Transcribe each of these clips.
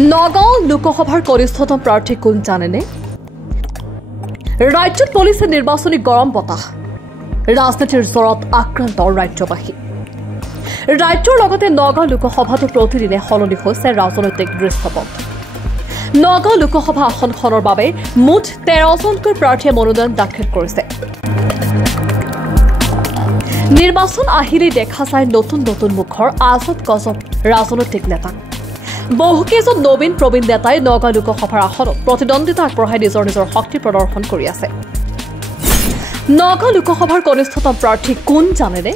নগাঁও লোকসভাৰ কনিষ্ঠতম প্ৰাৰ্থী কোন জানেনে? ৰাজ্যত পুলিচে নিৰ্বাচনী গৰম বতাহ, ৰাজনীতিৰ জ্বৰত আক্ৰান্ত ৰাজ্যবাসী। ৰাজ্যৰ লগতে নগাঁও লোকসভাতো প্ৰতিদিনে সলনি হৈছে ৰাজনৈতিক দৃশ্যপট। নগাঁও লোকসভা আসনখনৰ বাবে মুঠ 13জনকৈ প্ৰাৰ্থীয়ে মনোনয়ন দাখিল কৰিছে। নিৰ্বাচন আহিলেই দেখা যায় নতুন নতুন মুখৰ আজব গজব ৰাজনৈতিক নেতা। বহুকেইজন নবীন প্ৰবীণ নেতাই নগাঁও লোকসভাৰ আসনত প্ৰতিদ্বন্দ্বিতা আগবঢ়াই নিজৰ নিজৰ শক্তি প্ৰদৰ্শন কৰি আছে। নগাঁও লোকসভাৰ কনিষ্ঠতম প্ৰাৰ্থী কোন জানেনে?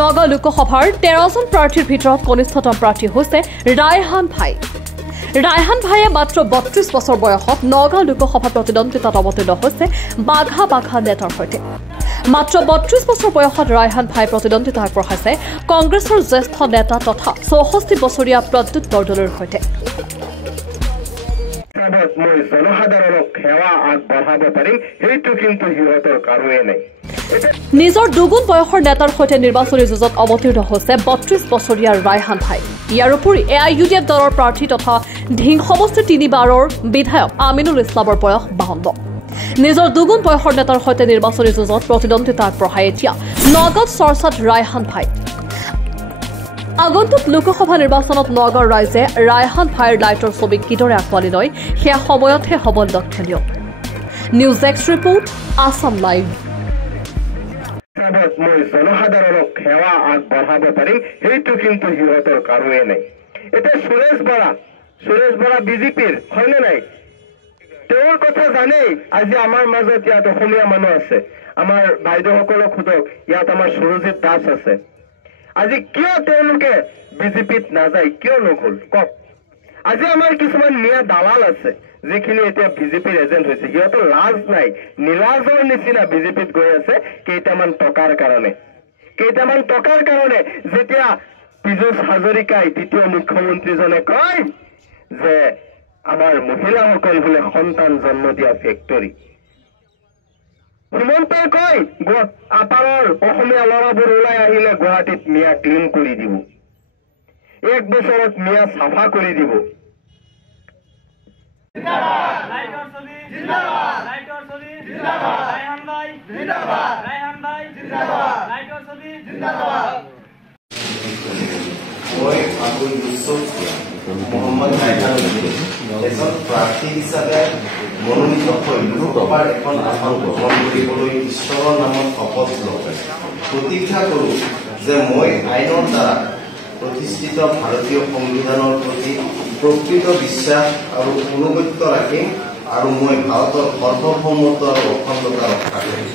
নগাঁও লোকসভাৰ 13জন প্ৰাৰ্থীৰ ভিতৰত কনিষ্ঠতম প্ৰাৰ্থী হৈছে ৰায়হান ভাই। ৰায়হান ভাইয়ে মাত্ৰ 32 বছৰ বয়সত নগাঁও লোকসভা প্ৰতিদ্বন্দ্বিতাত অৱতীৰ্ণ হৈছে বাঘা বাঘা নেতাৰ সৈতে। মাত্ৰ 32 বছৰ বয়সত ৰায়হান ভাই প্ৰতিদ্বন্দ্বিতা আগবঢ়াইছে কংগ্ৰেছৰ জ্যেষ্ঠ নেতা তথা 64 বছৰীয়া প্ৰদ্যুৎ বৰদলৈৰ সৈতে। নিজৰ দুগুণ বয়সৰ নেতাৰ সৈতে নিৰ্বাচনী যুঁজত অৱতীৰ্ণ হৈছে 32 বছৰীয়া ৰায়হান ভাই। ইয়াৰ উপৰি AIUDF দলৰ প্ৰাৰ্থী তথা ঢিং সমষ্টি 3বাৰৰ বিধায়ক আমিনুল ইছলামৰ বয়স 52। নিজৰ দুগুণ বয়সৰ নেতাৰ সৈতে নিৰ্বাচনী যুঁজত প্ৰতিদ্বন্দ্বিতা আগবঢ়াই এতিয়া নগাঁৱত চৰ্চাত ৰায়হান ভাই। আগন্তুক লোকসভা নিৰ্বাচনত নগাঁৱৰ ৰাইজে ৰায়হান ভাইৰ লাইটৰ ছবি কিদৰে আঁকোৱালি লয় সেয়া সময়তহে হ'ব লক্ষণীয়। News x report, Assam live. মই জনসাধাৰণক সেৱা আগবঢ়াব পাৰিম সেইটো কিন্তু সিহঁতৰ কাৰোৱে নাই। এতিয়া সুৰেশ বৰা বিজেপিৰ হয়নে নাই? তেওঁৰ কথা জানেই। আজি আমাৰ মাজত ইয়াত অসমীয়া মানুহ আছে, আমাৰ বাইদেউসকলক সোধক, ইয়াত আমাৰ সুৰজিত দাস আছে। আজি কিয় তেওঁলোকে বিজেপিত নাযায়, কিয় নগ'ল কওক? আজি আমাৰ কিছুমান মিয়া দালাল আছে যিখিনি এতিয়া বিজেপিৰ এজেণ্ট হৈছে, সিহঁতৰ লাজ নাই, নীলাজৰ নিচিনা বিজেপিত গৈ আছে কেইটামান টকাৰ কাৰণে। যেতিয়া পীযুষ হাজৰিকাই দ্বিতীয় মুখ্যমন্ত্ৰীজনে কয় যে আমাৰ মহিলাসকল বোলে সন্তান জন্ম দিয়া ফেক্টৰী, হিমন্তই কয় আপাৰৰ অসমীয়া ল'ৰাবোৰ ওলাই আহিলে গুৱাহাটীত মিয়া ক্লিন কৰি দিব, 1 বছৰত মিয়া চাফা কৰি দিব। মই আবুল ইউসুফ মোহাম্মদ এজন প্ৰাৰ্থী হিচাপে মনোনীত হৈ লোকসভাৰ এখন আসন গ্ৰহণ কৰিবলৈ ঈশ্বৰৰ নামত শপত লওঁ। প্ৰতিজ্ঞা কৰোঁ যে মই আইনৰ দ্বাৰা প্ৰতিষ্ঠিত ভাৰতীয় সংবিধানৰ প্ৰতি প্ৰকৃত বিশ্বাস আৰু অনুগত্য ৰাখিম আৰু মই ভাৰতৰ সাৰ্বভৌমত্ব আৰু অখণ্ডতা ৰক্ষা কৰিম।